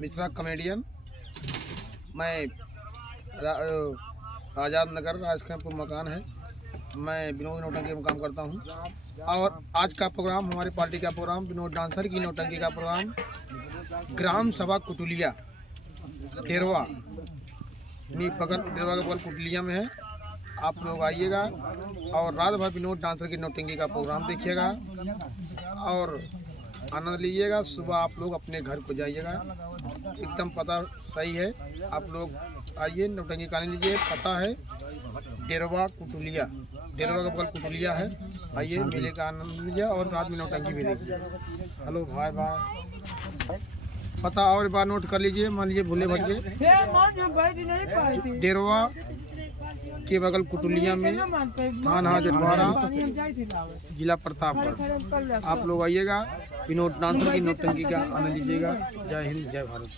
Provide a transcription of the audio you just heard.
Mishra comedian. मैं आज़ाद नगर राजखैमपुर मकान है। मैं विनोद नौटंकी में काम करता हूँ। और आज का प्रोग्राम हमारी पार्टी का प्रोग्राम विनोद डांसर की नौटंकी का प्रोग्राम ग्राम सभा कुटुलिया डेरवा डेरवा के बगल कुटुलिया में है। आप लोग आइएगा और रात भर विनोद डांसर की नौटंकी का प्रोग्राम देखिएगा और आनंद लीजिएगा। सुबह आप लोग अपने घर को जाइएगा। एकदम पता सही है। आप लोग आइए, नौटंकी का आनंद लीजिए। पता है डेरवा कुटुलिया, डेरवा का बगल कुटुलिया है। आइए, मेले का आनंद लीजिए और रात में नौटंकी भी देखिए। हेलो भाई भाई, पता और बार नोट कर लीजिए। मान लीजिए भूले भटके डेरवा के बगल कुटुलिया में, थाना जटवाड़ा, जिला प्रतापगढ़। आप लोग आइएगा, विनोद डांसर की नौटंकी का आनंद लीजिएगा। जय हिंद, जय भारत।